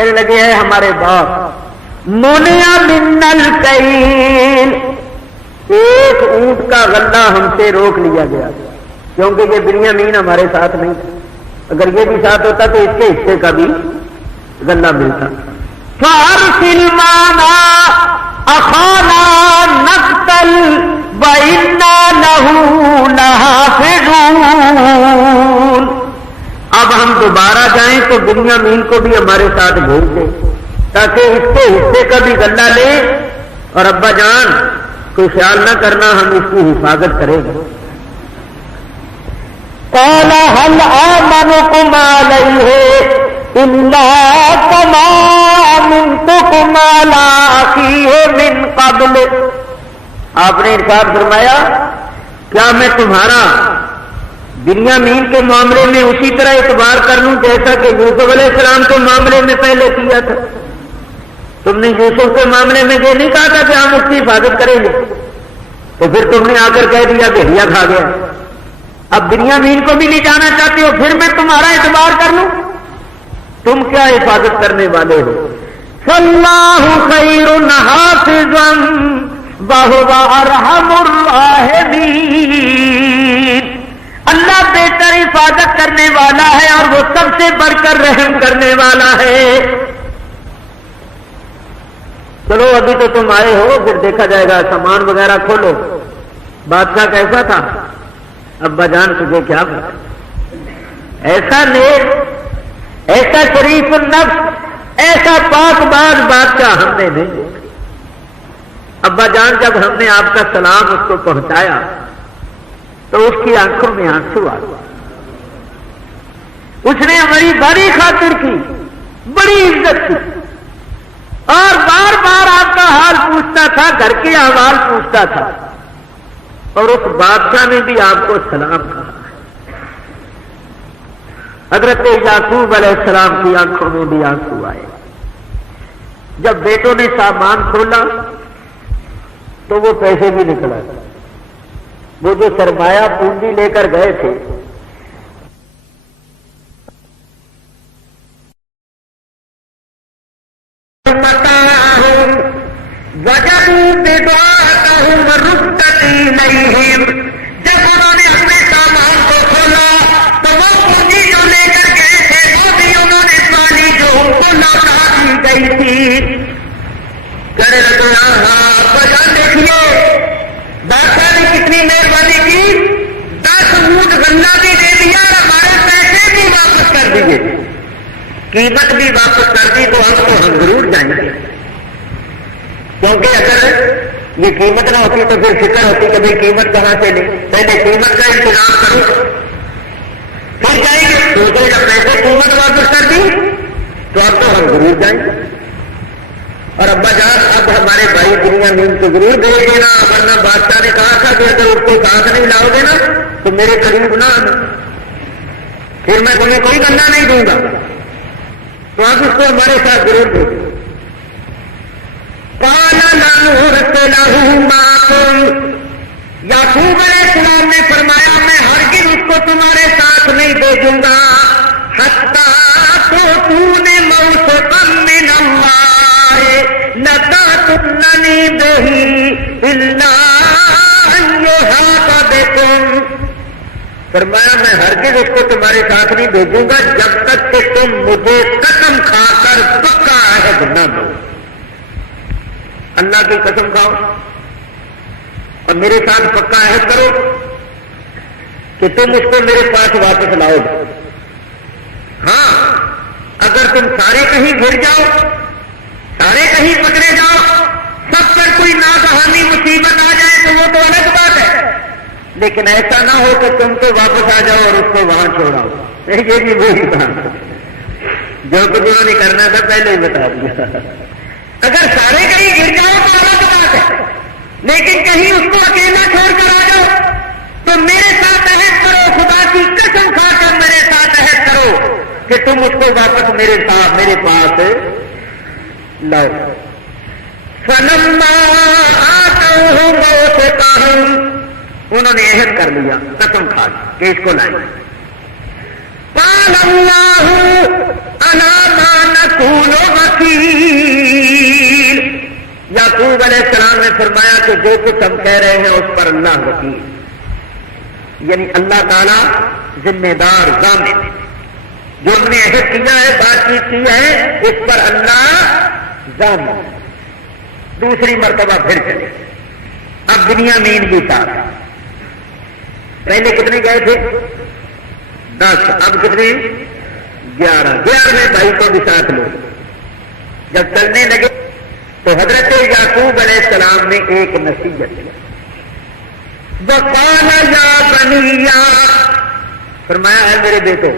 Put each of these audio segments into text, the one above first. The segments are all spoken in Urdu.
کہنے لگے ہیں ہمارے باپ منع منل کیل، ایک اونٹ کا غلہ ہم سے روک لیا گیا کیونکہ یہ بنیامین ہمارے ساتھ نہیں تھا، اگر یہ بھی ساتھ ہوتا تو اس کے حصے کا بھی غلہ ملتا۔ فارسل معنا اخانا نقتل وإنا له لحافظون، اب ہم دوبارہ جائیں تو بنیامین کو بھی ہمارے ساتھ بھیج دیں تاکہ اس کے حصے کا بھی غلہ لے، اور ابا جان کوئی خیال نہ کرنا، ہم اس کی حفاظت کریں گے۔ قال هل آمنكم عليه إلا كما آمنتكم على أخيه من قبل، آپ نے ارشاد فرمایا کیا میں تمہارا بنیامین کے معاملے میں اسی طرح اعتبار کر لوں جیسا کہ یوسف علیہ السلام کے معاملے میں پہلے کیا تھا؟ تم نے یوسف کے معاملے میں یہ نہیں کہا تھا کہ ہم اس کی حفاظت کریں گے، تو پھر تم نے آ کر کہہ دیا کہ ہیا کھا گیا، اب بنیامین کو بھی نہیں جانا چاہتے ہو، پھر میں تمہارا اعتبار کر لوں؟ تم کیا حفاظت کرنے والے ہو؟ فاللہ خیر حافظا وہو ارحم الراحمین، اللہ بہتر حفاظت کرنے والا ہے اور وہ سب سے بڑھ کر رحم کرنے والا ہے۔ چلو ابھی تو تم آئے ہو، پھر دیکھا جائے گا، سامان وغیرہ کھولو۔ بادشاہ کیسا تھا؟ ابا جان تجھے کیا پتا، ایسا نیک، ایسا شریف النفس، ایسا پاک باز بادشاہ ہم نے نہیں دیکھا۔ ابا جان جب ہم نے آپ کا سلام اس کو پہنچایا تو اس کی آنکھوں میں آنسو آ گیا، اس نے ہماری بڑی خاطر کی، بڑی عزت کی، اور بار بار آپ کا حال پوچھتا تھا، گھر کے احوال پوچھتا تھا، اور اس بادشاہ نے بھی آپ کو سلام کہا۔ حضرت یعقوب علیہ السلام کی آنکھوں میں بھی آنسو آئے۔ جب بیٹوں نے سامان کھولا تو وہ پیسے بھی نکلا، وہ جو سرمایہ پونجی لے کر گئے تھے، جب انہوں نے اپنے سامان کو کھولا تو وہ پونجی جو لے کر گئے تھے وہ بھی انہوں نے پانی جو ان کو لوٹا دی گئی تھی۔ کہنے لگے بجان دیکھیے بادشاہ نے کتنی مہربانی کی، 10 اونٹ غلہ بھی دے دیا اور ہمارے پیسے بھی واپس کر دیے، قیمت بھی واپس کر دی، تو ہم ضرور جائیں گے، کیونکہ اگر یہ قیمت نہ ہوتی تو پھر فکر ہوتی کہ بھائی قیمت کہاں سے لیں، پہلے قیمت کا انتظام کرو پھر جائیں گے، تو جب پیسے قیمت واپس کر دی تو اب تو ہم ضرور جائیں گے۔ اور ابا جان اب ہمارے بھائی بنیامین کو ضرور بھیج دینا، ورنہ بادشاہ نے کہا تھا کہ اگر اس کو ساتھ نہیں لاؤ گے نا تو میرے قریب نہ آنا، پھر میں تمہیں کوئی غلہ نہیں دوں گا، تو آپ اس کو ہمارے ساتھ ضرور بھیجو۔ یعقوب علیہ السلام نے فرمایا میں ہرگز اس کو تمہارے ساتھ نہیں بھیجوں گا، حتیٰ تؤتونی موثقا من اللہ لتأتوننی بہ الا ان یحاط بکم، فرمایا میں ہرگز اس کو تمہارے ساتھ نہیں بھیجوں گا جب تک کہ تم مجھے قسم کھا کر پکا عہد نہ دو، اللہ کی قسم کھاؤ اور میرے ساتھ پکا عہد کرو کہ تم اس کو میرے پاس واپس لاؤ گے۔ ہاں اگر تم سارے کہیں گر جاؤ، سارے کہیں پکڑے جاؤ، سب پر کوئی ناگہانی مصیبت آ جائے تو وہ تو الگ بات ہے، لیکن ایسا نہ ہو کہ تم تو واپس آ جاؤ اور اس کو وہاں چھوڑاؤ، یہ بھی وہی بات، جو کچھ انہوں نے کرنا تھا پہلے ہی بتا دیا۔ اگر سارے کہیں گر جاؤ تو الگ بات ہے، لیکن کہیں اس کو اکیلا چھوڑ کر آ جاؤ تو میرے ساتھ عہد کرو، خدا کی قسم کھا کر میرے ساتھ عہد کرو کہ تم اس کو واپس میرے ساتھ میرے پاس لاؤ۔ فلما آتوہ موثقہم، انہوں نے عہد کر لیا، قسم کھا لی کہ اس کو لائیں گے۔ قال اللہ علی ما نقول علیہ السلام نے فرمایا کہ جو کچھ ہم کہہ رہے ہیں اس پر اللہ وکیل، یعنی اللہ تعالیٰ ذمہ دار ضامن، جو ہم نے عہد کیا ہے، بات چیت کی ہے، اس پر اللہ ضامن۔ دوسری مرتبہ پھر چلے، اب بنیامین بھی تھا، پہلے کتنے گئے تھے؟ 10، اب کتنے؟ 11۔ 11ویں بھائی کو بھی ساتھ لو۔ جب چلنے لگے تو حضرت یعقوب علیہ السلام نے ایک نصیحت کی، وقال یا بنیا، فرمایا ہے میرے بیٹو،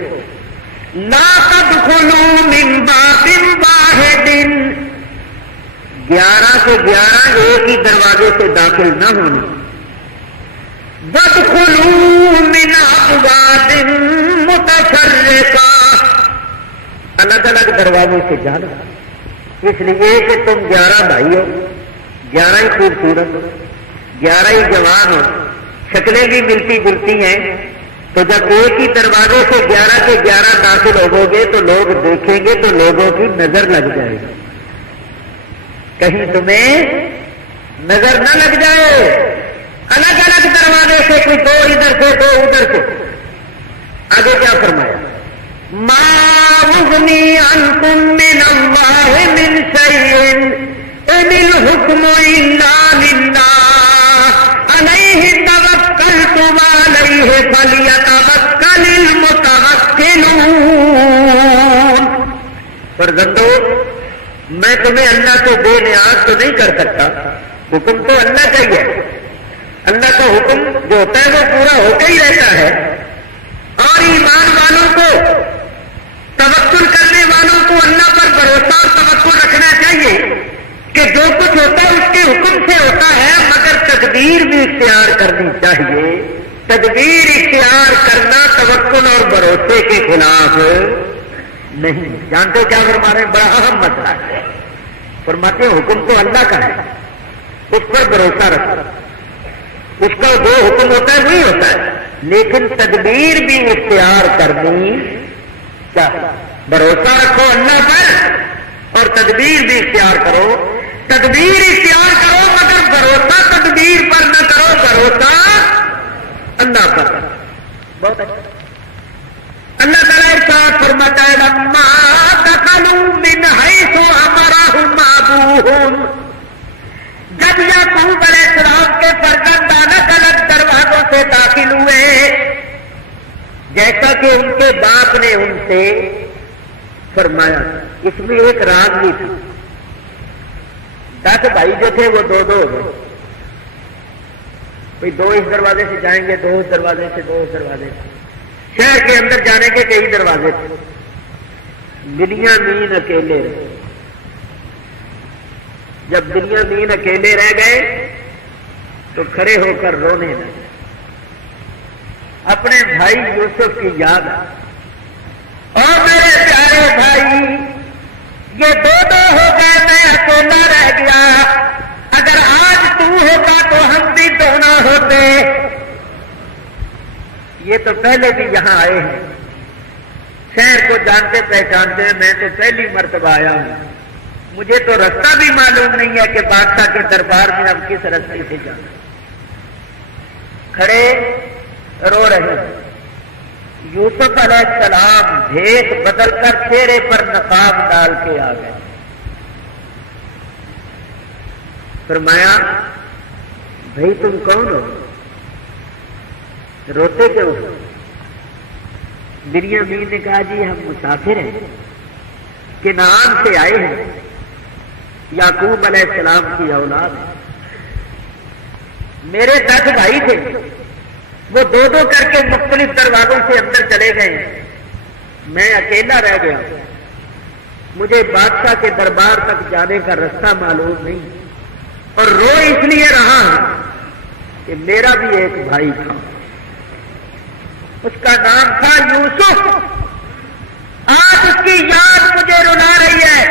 لا تدخلوا من باب واحد، 11 کے 11 ایک ہی دروازے سے داخل نہ ہونا، وادخلوا من ابواب متفرقہ، الگ الگ دروازوں سے جانا، اس لیے کہ تم 11 بھائی ہو، 11 ہی خوبصورت ہو، 11 ہی جوان ہو، شکلیں بھی ملتی جلتی ہیں، تو جب ایک ہی دروازے سے 11 کے 11 داخل ہو گے تو لوگ دیکھیں گے تو لوگوں کی نظر لگ جائے گی، کہیں تمہیں نظر نہ لگ جائے۔ الگ الگ دروازے سے، کوئی دو ادھر سے دو ادھر سے۔ آگے کیا فرمایا؟ ما اغنی عنکم من اللہ من شیء ان الحکم الا للہ علیہ توکلت وعلیہ فلیتوکل المتوکلون۔ فرزندو، میں تمہیں اللہ کو بے نیاز تو نہیں کر سکتا، حکم تو اللہ کا ہی ہے، اللہ کا حکم جو ہوتا ہے وہ پورا ہو کے ہی رہتا ہے، اور ایمان والوں کو، توکل کرنے والوں کو اللہ پر بھروسہ اور توکل رکھنا چاہیے کہ جو کچھ ہوتا ہے اس کے حکم سے ہوتا ہے، مگر تدبیر بھی اختیار کرنی چاہیے۔ تدبیر اختیار کرنا توکل اور بھروسے کے خلاف نہیں۔ جانتے کیا فرما رہے ہیں؟ بڑا اہم مسئلہ ہے۔ فرماتے ہیں حکم تو اللہ کا ہے، اس پر بھروسہ رکھو، اس کا جو حکم ہوتا ہے وہی ہوتا ہے، لیکن تدبیر بھی اختیار کرنی چاہیے۔ بھروسہ رکھو اللہ پر اور تدبیر بھی اختیار کرو۔ تدبیر اختیار کرو مگر بھروسہ تدبیر پر نہ کرو، بھروسہ اللہ پر۔ بہت اچھا۔ اللہ تعالیٰ ارشاد فرماتا ہے لما دخلوا من حيث امرهم ابوهم، جب یعقوب علیہ السلام کے فرزند الگ الگ دروازوں سے داخل ہوئے، جیسا کہ ان کے باپ نے ان سے فرمایا۔ اس میں ایک راز بھی تھا، 10 بھائی جو تھے وہ 2-2 ہو گئے، کوئی 2 اس دروازے سے جائیں گے، 2 اس دروازے سے، 2 اس دروازے سے۔ شہر کے اندر جانے کے کئی دروازے تھے، بنیامین اکیلے رہے۔ جب بنیامین اکیلے رہ گئے تو کھڑے ہو کر رونے لگے، اپنے بھائی یوسف کی یاد آئی، اور میرے پیارے بھائی یہ 2-2 ہو گئے، میں اکیلا رہ گیا، اگر آج تو ہوتا تو ہم بھی دونوں ہوتے۔ یہ تو پہلے بھی یہاں آئے ہیں، شہر کو جانتے پہچانتے ہیں، میں تو پہلی مرتبہ آیا ہوں، مجھے تو رستہ بھی معلوم نہیں ہے کہ بادشاہ کے دربار میں اب کس رستے سے جانا۔ کھڑے رو رہے ہیں۔ یوسف علیہ السلام بھیس بدل کر چہرے پر نقاب ڈال کے آ گئے۔ فرمایا بھائی تم کون ہو؟ روتے کیوں ہو؟ بنیامین نے کہا جی ہم مسافر ہیں، کنعان سے آئے ہیں، یعقوب علیہ السلام کی اولاد ہے، میرے 10 بھائی تھے، وہ 2-2 کر کے مختلف دروازوں سے اندر چلے گئے، میں اکیلا رہ گیا، مجھے بادشاہ کے دربار تک جانے کا رستہ معلوم نہیں، اور رو اس لیے رہا ہوں کہ میرا بھی ایک بھائی تھا، اس کا نام تھا یوسف، آج اس کی یاد مجھے رلا رہی ہے،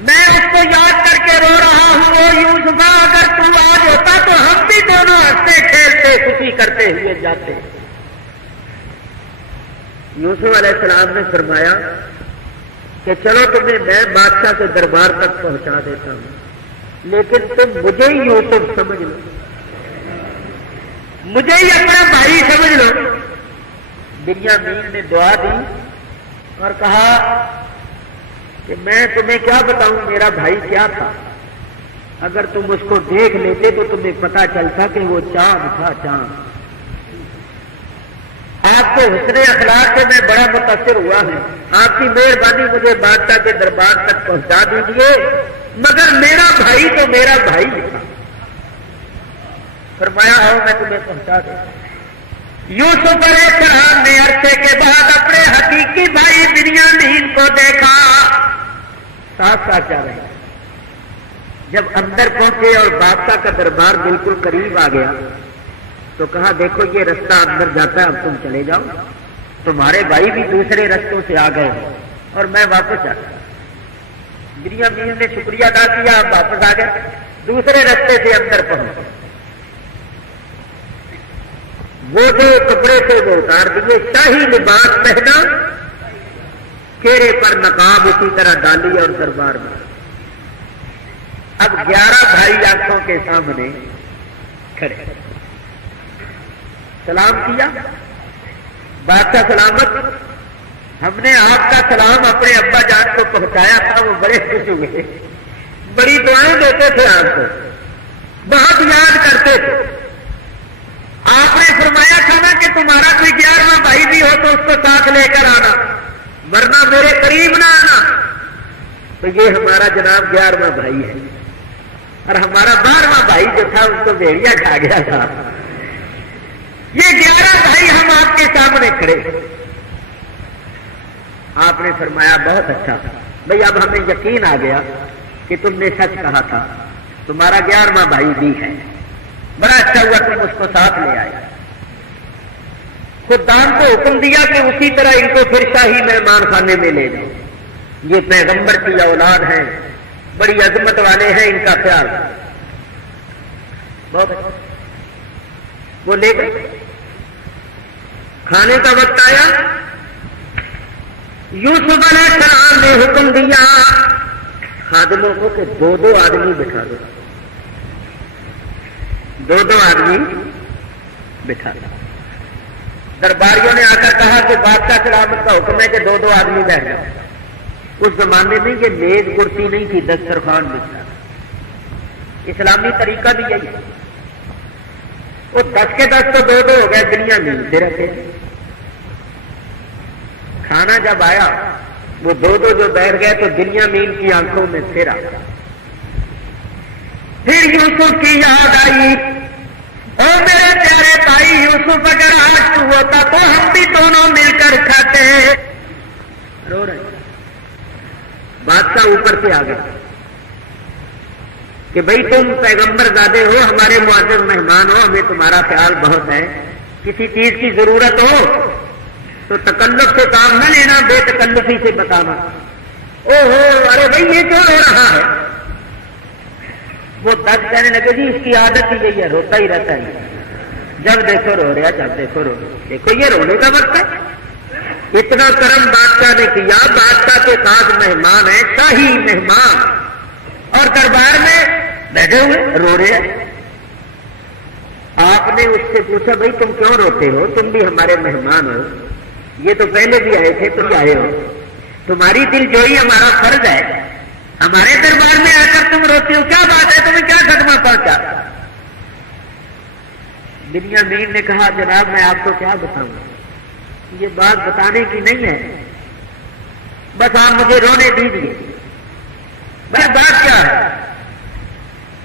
میں اس کو یاد کر کے رو رہا ہوں۔ وہ یوسفا اگر تو آج ہوتا تو ہم بھی دونوں ہنستے کھیلتے خوشی کرتے ہوئے جاتے۔ یوسف علیہ السلام نے فرمایا کہ چلو تمہیں میں بادشاہ کے دربار تک پہنچا دیتا ہوں، لیکن تم مجھے ہی یوسف سمجھ لو، مجھے ہی اپنا بھائی سمجھ لو۔ بنیامین نے دعا دی اور کہا کہ میں تمہیں کیا بتاؤں میرا بھائی کیا تھا، اگر تم اس کو دیکھ لیتے تو تمہیں پتا چلتا کہ وہ چاند تھا، چاند۔ آپ کے حسن اخلاق سے میں بڑا متاثر ہوا ہوں، آپ کی مہربانی مجھے بادشاہ کے دربار تک پہنچا دیجیے، مگر میرا بھائی تو میرا بھائی تھا۔ فرمایا آؤ میں تمہیں پہنچا دوں۔ یوسف علیہ السلام نے عرصے کے بعد اپنے حقیقی بھائی بنیامین کو دیکھا، ساتھ ساتھ جا رہے ہیں۔ جب اندر پہنچے اور بادشاہ کا دربار بالکل قریب آ گیا تو کہا دیکھو یہ رستہ اندر جاتا ہے، اب تم چلے جاؤ، تمہارے بھائی بھی دوسرے رستوں سے آ گئے ہیں اور میں واپس آ گیا۔ بنیامین نے شکریہ ادا کیا، آپ واپس آ گئے، دوسرے رستے سے اندر پہنچے۔ وہ جو کپڑے سے وہ اتار دیے، شاہی لباس پہنا، چہرے پر نقاب اسی طرح ڈالی اور دربار میں۔ اب 11 بھائی آنکھوں کے سامنے کھڑے، سلام کیا، بادشاہ سلامت، ہم نے آپ کا سلام اپنے ابا جان کو پہنچایا تھا، وہ بڑے خوش ہوئے، بڑی دعائیں دیتے تھے آپ کو، بہت یاد کرتے تھے۔ آپ نے فرمایا تھا نا کہ تمہارا کوئی 11واں بھائی بھی ہو تو اس کو ساتھ لے کر آنا، ورنہ میرے قریب نہ آنا۔ تو یہ ہمارا جناب 11واں بھائی ہے، اور ہمارا 12واں بھائی جو تھا اس کو بھیڑیا کھا گیا تھا۔ یہ 11 بھائی ہم آپ کے سامنے کھڑے۔ آپ نے فرمایا بہت اچھا بھائی، اب ہمیں یقین آ گیا کہ تم نے سچ کہا تھا، تمہارا 11واں بھائی بھی ہے، بڑا اچھا ہوا تم اس کو ساتھ لے آئے۔ خدام کو حکم دیا کہ اسی طرح ان کو پھر شاہی مہمان خانے میں لے جاؤ، یہ پیغمبر کی اولاد ہیں، بڑی عظمت والے ہیں، ان کا خیال بہت اچھا۔ وہ لے گئے، کھانے کا وقت آیا، یوسف علیہ السلام نے حکم دیا خادموں کو کہ 2 آدمی بٹھا دو، 2 آدمی بٹھا دو۔ درباریوں نے آ کر کہا کہ بادشاہ سلامت کا حکم ہے کہ 2 آدمی بیٹھ جاؤ۔ اس زمانے میں یہ میز کرسی نہیں تھی، دسترخوان بچھا، اسلامی طریقہ بھی یہی ہے۔ وہ 10 کے 10 تو 2 ہو گئے، دنیا ملتے رہتے۔ کھانا جب آیا وہ 2 جو بیٹھ گئے تو دنیا مین کی آنکھوں میں پھر یوسف کی یاد آئی، او میرے پیارے بھائی یوسف، اگر آج تو ہوتا تو ہم بھی دونوں مل کر کھاتے۔ رو رہے بادشاہ اوپر سے آ گیا کہ بھئی تم پیغمبر زادے ہو، ہمارے معزز مہمان ہو، ہمیں تمہارا خیال بہت ہے، کسی چیز کی ضرورت ہو تو تکلف سے کام نہ لینا، بے تکلفی سے بتانا۔ او ہو ارے بھائی یہ کیوں ہو رہا ہے؟ وہ 10 کہنے لگے جی اس کی عادت ہی یہی ہے، روتا ہی رہتا ہے، جب دیکھو رو رہا، جب دیکھو رو رہا۔ دیکھو یہ رونے کا وقت ہے، اتنا کرم بادشاہ نے کیا، بادشاہ کے ساتھ مہمان ہیں، شاہی مہمان، اور دربار میں بیٹھے ہوئے رو رہے ہیں۔ آپ نے اس سے پوچھا بھائی تم کیوں روتے ہو؟ تم بھی ہمارے مہمان ہو، یہ تو پہلے بھی آئے تھے، تم آئے ہو، تمہاری دل جوئی ہمارا فرض ہے، ہمارے دربار میں آ کر تم روتے ہو، کیا بات ہے، تمہیں کیا صدمہ پہنچا؟ بنیامین نے کہا جناب میں آپ کو کیا بتاؤں، یہ بات بتانے کی نہیں ہے، بس آپ مجھے رونے دیجیے۔ بس بات کیا ہے؟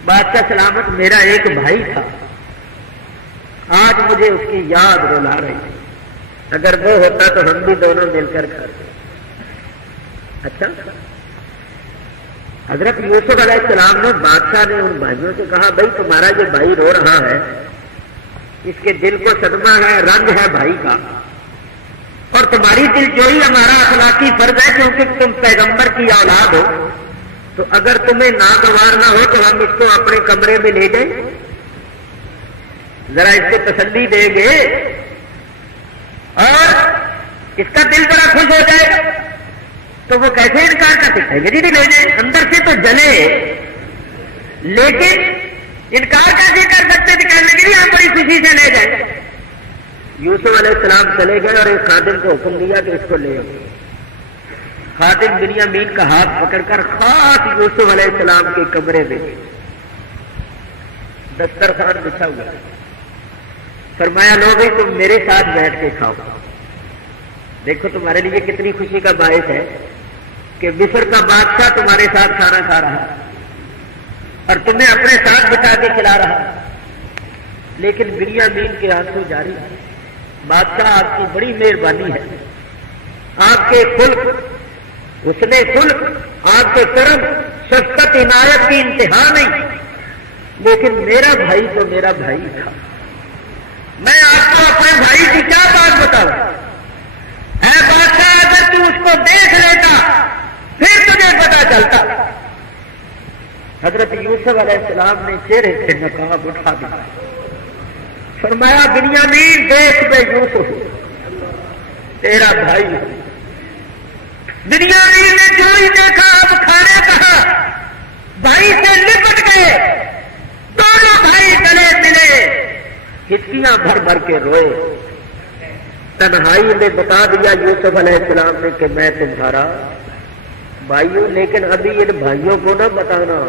بادشاہ سلامت میرا ایک بھائی تھا، آج مجھے اس کی یاد رلا رہی ہے، اگر وہ ہوتا تو ہم بھی دونوں مل کر کھاتے۔ اچھا، حضرت یوسف علیہ السلام نے بادشاہ نے ان بھائیوں سے کہا بھائی تمہارا جو بھائی رو رہا ہے اس کے دل کو صدمہ ہے، رنج ہے بھائی کا، اور تمہاری دل جوئی ہمارا اخلاقی فرض ہے کیونکہ تم پیغمبر کی اولاد ہو، تو اگر تمہیں ناگوار نہ ہو تو ہم اس کو اپنے کمرے میں لے جائیں، ذرا اس کو تسلی دیں گے اور اس کا دل بڑا خوش ہو جائے گا۔ تو وہ کیسے انکار کر سکتے ہیں؟ جی لے جائیں، اندر سے تو جلے، لیکن انکار کیسے کر سکتے تھے؟ کہنے لگے ہم بڑی خوشی سے لے جائیں۔ یوسف علیہ السلام چلے گئے اور ایک خادم کو حکم دیا کہ اس کو لے آؤ۔ خادم بنیامین کا ہاتھ پکڑ کر خاص یوسف علیہ السلام کے کمرے میں دسترخوان بچھا ہوا، فرمایا لو بھائی تم میرے ساتھ بیٹھ کے کھاؤ۔ دیکھو تمہارے لیے کتنی خوشی کا باعث ہے کہ مصر کا بادشاہ تمہارے ساتھ کھانا کھا رہا اور تمہیں اپنے ساتھ بٹھا کے کھلا رہا، لیکن بنیامین کے آنسو جاری ہیں۔ بادشاہ آپ کی بڑی مہربانی ہے، آپ کے خلق، حسن خلق، آپ کے کرم، شفقت، عنایت کی انتہا نہیں، لیکن میرا بھائی تو میرا بھائی تھا، میں آپ کو اپنے بھائی کی کیا بات بتاؤں؟ اے بادشاہ اگر تو اس کو دیکھ لیتا پھر تجھے پتا چلتا۔ حضرت یوسف علیہ السلام نے چہرے سے نقاب اٹھا دیا، فرمایا بنیامین دیکھ بے یوسف تیرا بھائی۔ بنیامین نے جو ہی دیکھا اب کھانے کہا، بھائی سے لپٹ گئے، دونوں بھائی گلے ملے، ہچکیاں بھر بھر کے روئے۔ تنہائی میں بتا دیا یوسف علیہ السلام نے کہ میں تمہارا بھائی ہوں، لیکن ابھی ان بھائیوں کو نہ بتانا،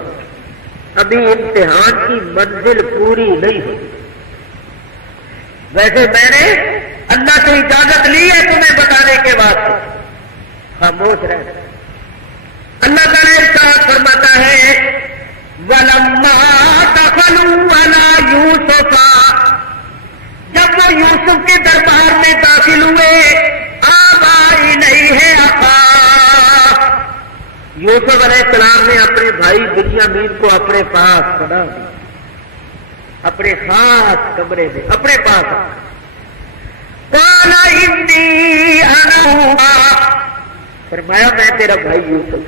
ابھی امتحان کی منزل پوری نہیں ہوئی۔ ویسے میں نے اللہ سے اجازت لی ہے تمہیں بتانے کے واسطے، خاموش رہ۔ اللہ تعالیٰ ارشاد فرماتا ہے وَلَمَّا دَخَلُوا عَلَىٰ يُوسُفَ، جب وہ یوسف کے دربار میں داخل ہوئے، آوَىٰ إِلَيْهِ أَخَاهُ، یوسف علیہ السلام نے اپنے بھائی بنیامین کو اپنے پاس پناہ دی، اپنے خاص کمرے میں اپنے پاس۔ قَالَ إِنِّي أَنَا، فرمایا میں تیرا بھائی یوسف۔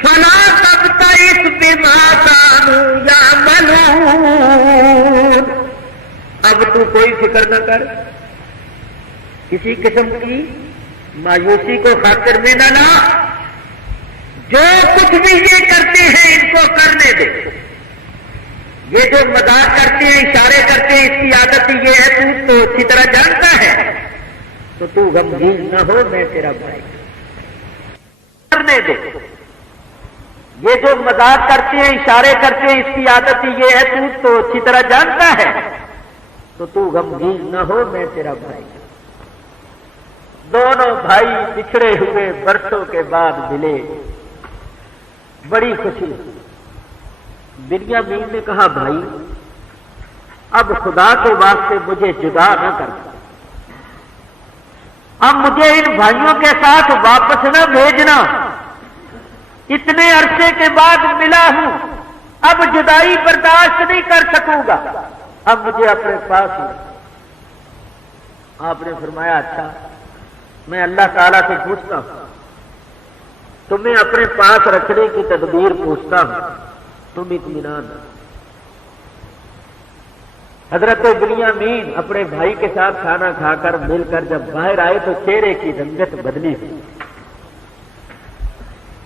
فَلَا تَبْتَئِسْ بِمَا كَانُوا يَعْمَلُونَ، اب تو کوئی فکر نہ کر، کسی قسم کی مایوسی کو خاطر میں نہ لا، جو کچھ بھی یہ کرتے ہیں ان کو کرنے دے۔ یہ جو مذاق کرتے ہیں، اشارے کرتے ہیں، اس کی عادت یہ ہے، تو اچھی طرح جانتا ہے، تو غمگین نہ ہو، میں تیرا بھائی، کرنے دے۔ یہ جو مذاق کرتے ہیں، اشارے کرتے ہیں، اس کی عادت یہ ہے، تو اچھی طرح جانتا ہے، تو غمگین نہ ہو، میں تیرا بھائی۔ دونوں بھائی بچھڑے ہوئے برسوں کے بعد ملے، بڑی خوشی۔ بنیامین نے کہا بھائی اب خدا کے واسطے مجھے جدا نہ کر، اب مجھے ان بھائیوں کے ساتھ واپس نہ بھیجنا، اتنے عرصے کے بعد ملا ہوں، اب جدائی برداشت نہیں کر سکوں گا، اب مجھے اپنے پاس ہی۔ آپ نے فرمایا اچھا میں اللہ تعالیٰ سے پوچھتا ہوں، تمہیں اپنے پاس رکھنے کی تدبیر پوچھتا ہوں، تم اطمینان۔ حضرت بنیامین اپنے بھائی کے ساتھ کھانا کھا کر مل کر جب باہر آئے تو چہرے کی رنگت بدلی ہوئی،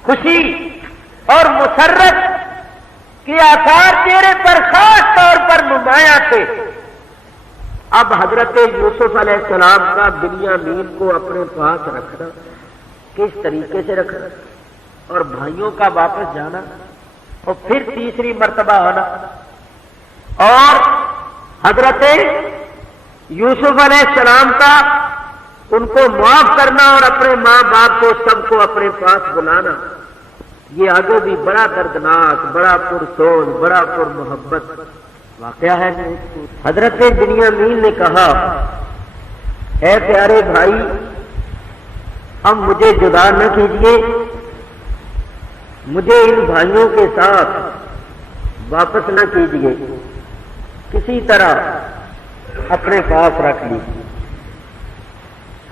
خوشی اور مسرت کے آثار چہرے پر خاص طور پر نمایاں تھے۔ اب حضرت یوسف علیہ السلام کا بنیامین کو اپنے پاس رکھنا، کس طریقے سے رکھنا، اور بھائیوں کا واپس جانا، اور پھر تیسری مرتبہ آنا، اور حضرت یوسف علیہ السلام کا ان کو معاف کرنا اور اپنے ماں باپ کو سب کو اپنے پاس بلانا، یہ آگے بھی بڑا دردناک، بڑا پرسوز، بڑا پر محبت واقعہ ہے۔ حضرت بنیامین نے کہا اے پیارے بھائی اب مجھے جدا نہ کیجیے، مجھے ان بھائیوں کے ساتھ واپس نہ کیجیے، کسی طرح اپنے پاس رکھ لیجیے۔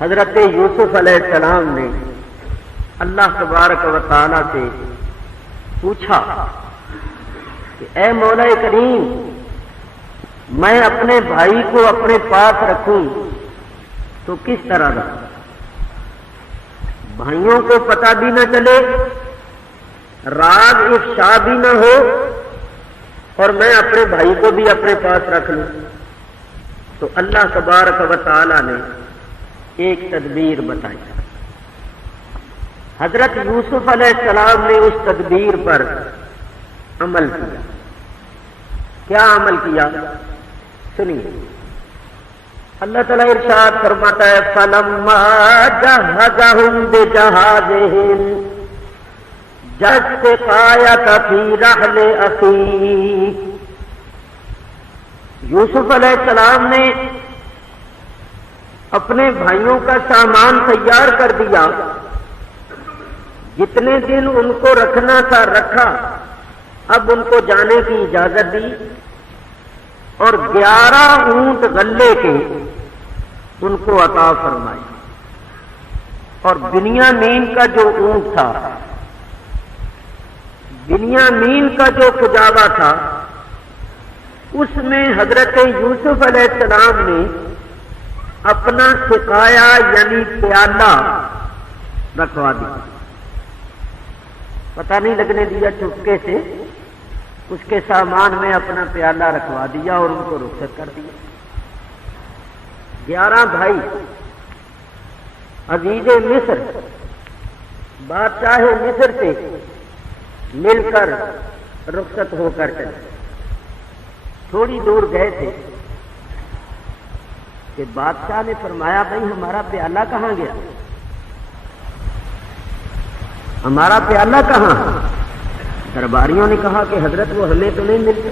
حضرت یوسف علیہ السلام نے اللہ تبارک و تعالی سے پوچھا کہ اے مولا کریم میں اپنے بھائی کو اپنے پاس رکھوں تو کس طرح رکھوں، بھائیوں کو پتہ بھی نہ چلے، راز افشا بھی نہ ہو، اور میں اپنے بھائی کو بھی اپنے پاس رکھ لوں. تو اللہ تبارک و تعالی نے ایک تدبیر بتائی. حضرت یوسف علیہ السلام نے اس تدبیر پر عمل کیا. کیا عمل کیا سنیے. اللہ تعالیٰ ارشاد فرماتا ہے فَلَمَّا جَهَّزَهُم بِجَهَازِهِمْ جَسْتِقَایَةَ فِي رَحْلِ أَخِیهِ. یوسف علیہ السلام نے اپنے بھائیوں کا سامان تیار کر دیا. جتنے دن ان کو رکھنا تھا رکھا. اب ان کو جانے کی اجازت دی اور 11 اونٹ غلے کے ان کو عطا فرمائے. اور بنیامین کا جو اونٹ تھا، بنیامین کا جو کجاوا تھا، اس میں حضرت یوسف علیہ السلام نے اپنا سقایا یعنی پیالہ رکھوا دیا. پتہ نہیں لگنے دیا، چپکے سے اس کے سامان میں اپنا پیالہ رکھوا دیا اور ان کو رخصت کر دیا. 11 بھائی عزیز مصر بادشاہ مصر سے مل کر رخصت ہو کر چلے. تھوڑی دور گئے تھے کہ بادشاہ نے فرمایا بھائی ہمارا پیالہ کہاں گیا؟ ہمارا پیالہ کہاں؟ درباریوں نے کہا کہ حضرت وہ ہمیں تو نہیں ملتے.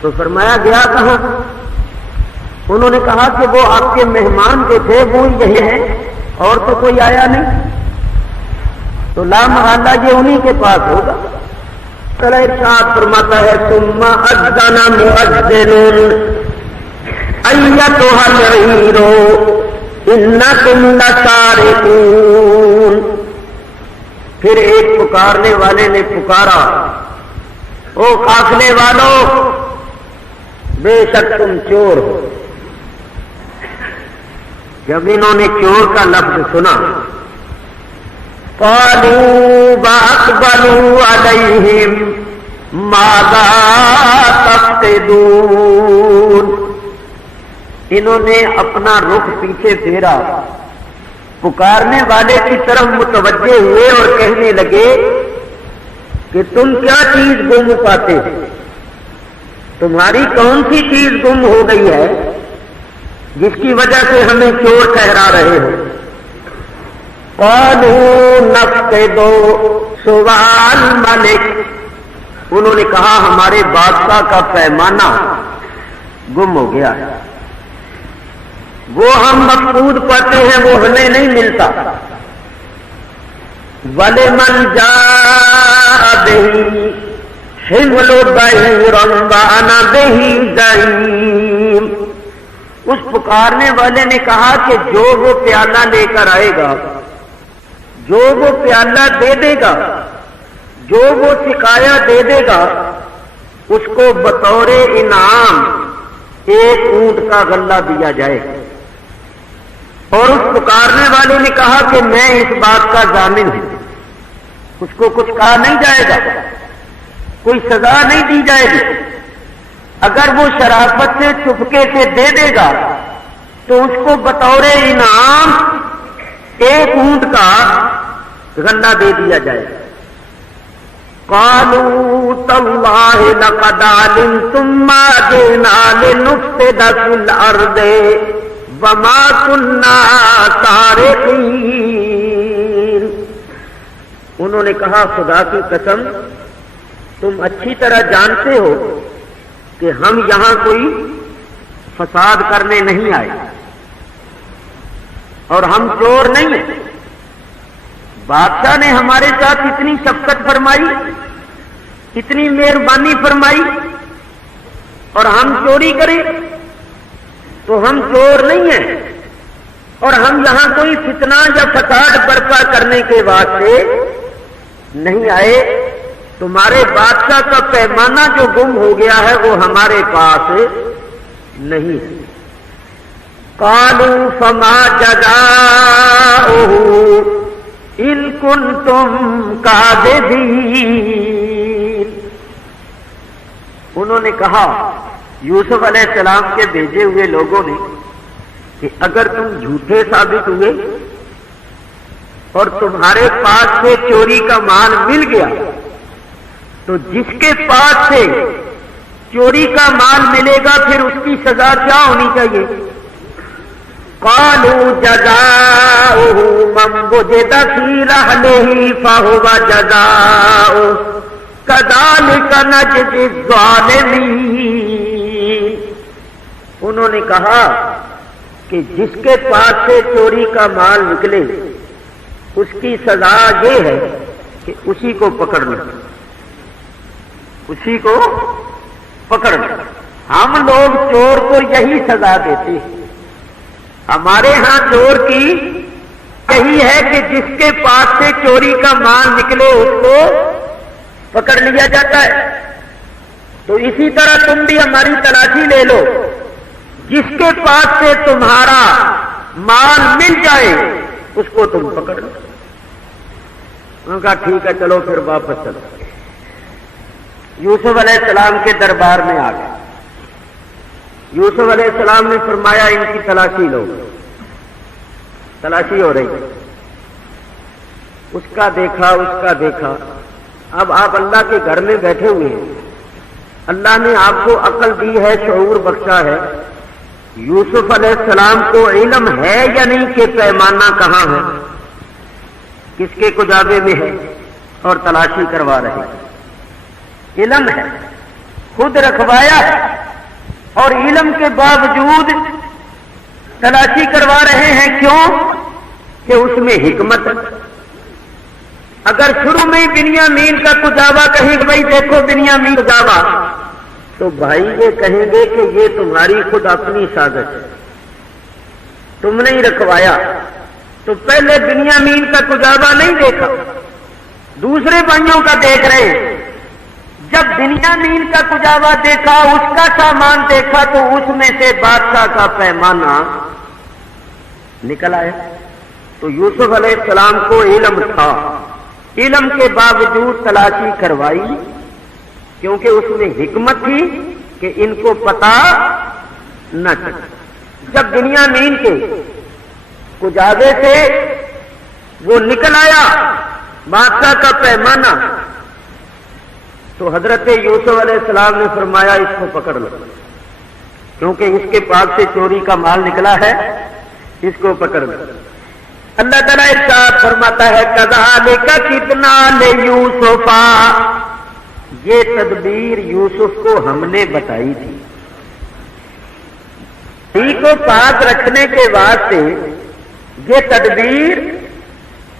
تو فرمایا گیا کہاں؟ انہوں نے کہا کہ وہ آپ کے مہمان جو تھے وہ یہی ہیں اور تو کوئی آیا نہیں. تو لا محالہ یہ انہی کے پاس ہوگا. اللہ ارشاد فرماتا ہے ثم اذن مؤذن ایتھا العیر انکم لسارقون. پھر ایک پکارنے والے نے پکارا، او قافلے والوں بے شک تم چور ہو. جب انہوں نے چور کا لفظ سنا قالوا واقبلوا علیہم ماذا تفقدون. انہوں نے اپنا رخ پیچھے پھیرا، پکارنے والے کی طرف متوجہ ہوئے اور کہنے لگے کہ تم کیا چیز گم پاتے ہو؟ تمہاری کون سی چیز گم ہو گئی ہے جس کی وجہ سے ہمیں چور ٹھہرا رہے ہو؟ قالوا نفقد سوال ملک. انہوں نے کہا ہمارے بادشاہ کا پیمانہ گم ہو گیا ہے، وہ ہم مفقود پاتے ہیں، وہ ہمیں نہیں ملتا. وَلِمَنْ جَاءَ بِهِ حِمْلُ بَعِيرٍ وَأَنَا بِهِ زَعِيمٌ. اس پکارنے والے نے کہا کہ جو وہ پیالہ لے کر آئے گا، جو وہ پیالہ دے دے گا، جو وہ سقایا دے دے گا، اس کو بطور انعام 1 اونٹ کا غلہ دیا جائے گا. اور اس پکارنے والے نے کہا کہ میں اس بات کا ضامن ہوں. اس کو کچھ کہا نہیں جائے گا، کوئی سزا نہیں دی جائے گی. اگر وہ شرافت سے چپکے سے دے دے گا تو اس کو بطور انعام 1 اونٹ کا غلہ دے دیا جائے گا. قالوا تاللہ لقد علمتم ما جئنا لنفسد فی الارض وما كنا سارقین. انہوں نے کہا خدا کی قسم تم اچھی طرح جانتے ہو کہ ہم یہاں کوئی فساد کرنے نہیں آئے اور ہم چور نہیں ہیں. بادشاہ نے ہمارے ساتھ اتنی شفقت فرمائی، اتنی مہربانی فرمائی، اور ہم چوری کریں تو ہم چور نہیں ہیں اور ہم یہاں کوئی فتنہ یا فساد برپا کرنے کے واسطے نہیں آئے. تمہارے بادشاہ کا پیمانہ جو گم ہو گیا ہے وہ ہمارے پاس نہیں ہے. قالوا فما جزاؤہ ان کنتم کاذبین. انہوں نے کہا یوسف علیہ السلام کے بھیجے ہوئے لوگوں نے کہ اگر تم جھوٹے ثابت ہوئے اور تمہارے پاس سے چوری کا مال مل گیا تو جس کے پاس سے چوری کا مال ملے گا پھر اس کی سزا کیا ہونی چاہیے؟ قالوا جزاؤه من وجد في رحله فهو جزاؤه كذلك نجزي الظالمين۔ انہوں نے کہا کہ جس کے پاس سے چوری کا مال نکلے اس کی سزا یہ ہے کہ اسی کو پکڑ لیں، اسی کو پکڑ لیں۔ ہم لوگ چور کو یہی سزا دیتے ہیں، ہمارے ہاں چور کی یہی ہے کہ جس کے پاس سے چوری کا مال نکلے اس کو پکڑ لیا جاتا ہے۔ تو اسی طرح تم بھی ہماری تلاشی لے لو، جس کے پاس سے تمہارا مال مل جائے اس کو تم پکڑ لو۔ انہوں نے کہا ٹھیک ہے چلو پھر واپس چلو۔ یوسف علیہ السلام کے دربار میں آ گئے۔ یوسف علیہ السلام نے فرمایا ان کی تلاشی لو۔ تلاشی ہو رہی، اس کا دیکھا اس کا دیکھا۔ اب آپ اللہ کے گھر میں بیٹھے ہوئے ہیں، اللہ نے آپ کو عقل دی ہے، شعور بخشا ہے۔ یوسف علیہ السلام کو علم ہے یا نہیں کہ پیمانہ کہاں ہے، کس کے کجابے میں ہے، اور تلاشی کروا رہے ہیں۔ علم ہے، خود رکھوایا ہے، اور علم کے باوجود تلاشی کروا رہے ہیں۔ کیوں؟ کہ اس میں حکمت ہے۔ اگر شروع میں ہی بنیامین کا کجاوا کہیں بھائی دیکھو بنیامین کجاوا، تو بھائی یہ کہیں گے کہ یہ تمہاری خود اپنی سازش ہے، تم نے ہی رکھوایا۔ تو پہلے بنیامین کا کجاوا نہیں دیکھا، دوسرے بھائیوں کا دیکھ رہے ہیں۔ جب بنیامین کا کجاوا دیکھا، اس کا سامان دیکھا، تو اس میں سے بادشاہ کا پیمانہ نکل آیا۔ تو یوسف علیہ السلام کو علم تھا، علم کے باوجود تلاشی کروائی، کیونکہ اس میں حکمت تھی کہ ان کو پتا نہ چلے۔ جب بنیامین کے کجاوے سے وہ نکل آیا بادشاہ کا پیمانہ، تو حضرت یوسف علیہ السلام نے فرمایا اس کو پکڑ لو، کیونکہ اس کے پاس سے چوری کا مال نکلا ہے، اس کو پکڑ لو۔ اللہ تعالیٰ ارشاد فرماتا ہے کذالک کدنا لیوسف، یہ تدبیر یوسف کو ہم نے بتائی تھی۔ بھائی کو پاک رکھنے کے واسطے یہ تدبیر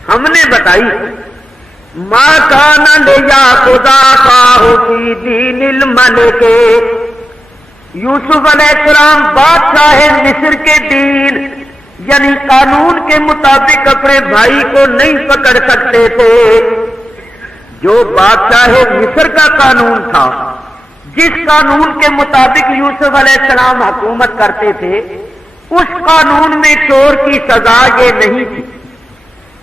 ہم نے بتائی۔ ما کان لیاخذ اخاہ فی دین الملک، یوسف علیہ السلام بادشاہ مصر کے دین یعنی قانون کے مطابق اپنے بھائی کو نہیں پکڑ سکتے تھے۔ جو بادشاہ مصر کا قانون تھا، جس قانون کے مطابق یوسف علیہ السلام حکومت کرتے تھے، اس قانون میں چور کی سزا یہ نہیں تھی۔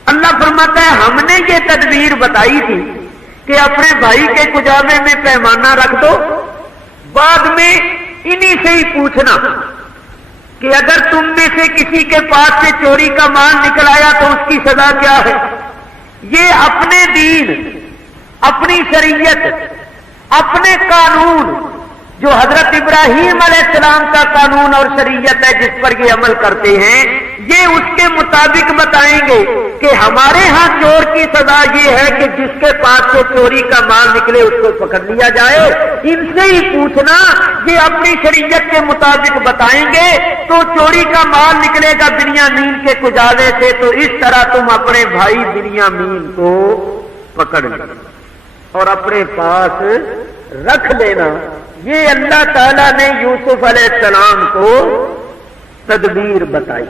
اللہ فرماتا ہے ہم نے یہ تدبیر بتائی تھی کہ اپنے بھائی کے کجاوے میں پیمانہ رکھ دو، بعد میں انہی سے ہی پوچھنا کہ اگر تم میں سے کسی کے پاس سے چوری کا مال نکل آیا تو اس کی سزا کیا ہے۔ یہ اپنے دین، اپنی شریعت، اپنے قانون جو حضرت ابراہیم علیہ السلام کا قانون اور شریعت ہے جس پر یہ عمل کرتے ہیں، یہ اس کے مطابق بتائیں گے کہ ہمارے ہاں چور کی سزا یہ ہے کہ جس کے پاس سے چوری کا مال نکلے اس کو پکڑ لیا جائے۔ ان سے ہی پوچھنا، یہ اپنی شریعت کے مطابق بتائیں گے تو چوری کا مال نکلے گا بنیامین کے کجاوے سے، تو اس طرح تم اپنے بھائی بنیامین کو پکڑ لینا اور اپنے پاس رکھ لینا۔ یہ اللہ تعالیٰ نے یوسف علیہ السلام کو تدبیر بتائی۔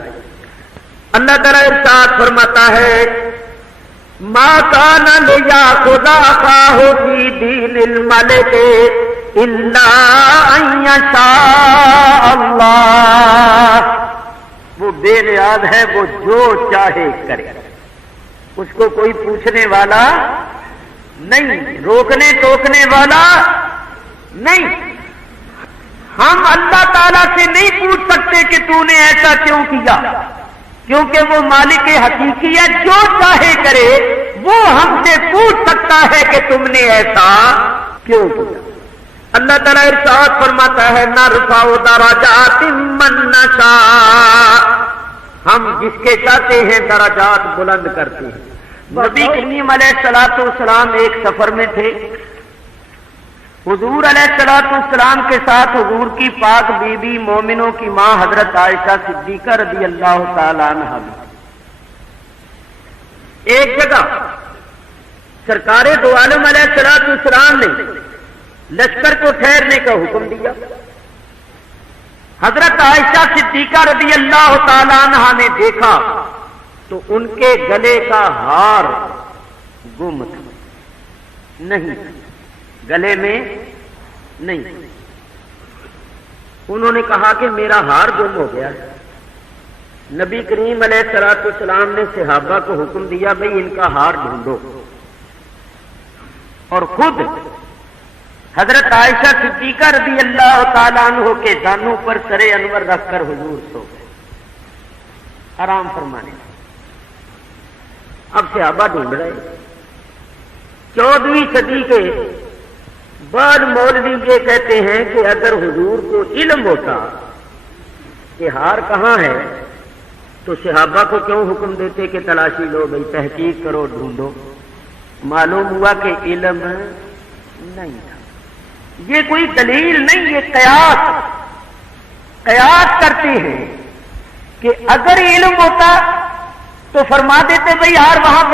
اللہ تعالیٰ ارشاد فرماتا ہے ما کان لیاخذ اخاہ فی دین الملک الا ان یشاء اللہ، وہ بے نیاز ہے، وہ جو چاہے کرے، اس کو کوئی پوچھنے والا نہیں، روکنے ٹوکنے والا نہیں۔ ہم اللہ تعالیٰ سے نہیں پوچھ سکتے کہ تو نے ایسا کیوں کیا، کیونکہ وہ مالک حقیقی ہے، جو چاہے کرے۔ وہ ہم سے پوچھ سکتا ہے کہ تم نے ایسا کیوں کیا۔ اللہ تعالیٰ ارشاد فرماتا ہے نرفع درجات من نشاء، ہم جس کے چاہتے ہیں درجات بلند کرتے ہیں۔ نبی کریم علیہ الصلوۃ والسلام ایک سفر میں تھے، حضور علیہ الصلوۃ والسلام کے ساتھ حضور کی پاک بیوی مومنوں کی ماں حضرت عائشہ صدیقہ رضی اللہ تعالی عنہا بھی۔ ایک جگہ سرکار دو عالم علیہ الصلوۃ والسلام نے لشکر کو ٹھہرنے کا حکم دیا۔ حضرت عائشہ صدیقہ رضی اللہ تعالی عنہا نے دیکھا تو ان کے گلے کا ہار گم تھا، نہیں گلے میں نہیں۔ انہوں نے کہا کہ میرا ہار گم ہو گیا۔ نبی کریم علیہ الصلوۃ والسلام نے صحابہ کو حکم دیا بھئی ان کا ہار ڈھونڈو، اور خود حضرت عائشہ صدیقہ رضی اللہ تعالیٰ عنہ کے دانوں پر سر انور رکھ کر حضور سو گئے آرام فرمانے۔ اب صحابہ ڈھونڈ رہے۔ 14ویں صدی کے بعد مولوی یہ کہتے ہیں کہ اگر حضور کو علم ہوتا کہ ہار کہاں ہے تو صحابہ کو کیوں حکم دیتے کہ تلاشی لو بھائی، تحقیق کرو، ڈھونڈو۔ معلوم ہوا کہ علم نہیں تھا۔ یہ کوئی دلیل نہیں، یہ قیاس کرتے ہیں کہ اگر علم ہوتا تو فرما دیتے بھئی یار وہاں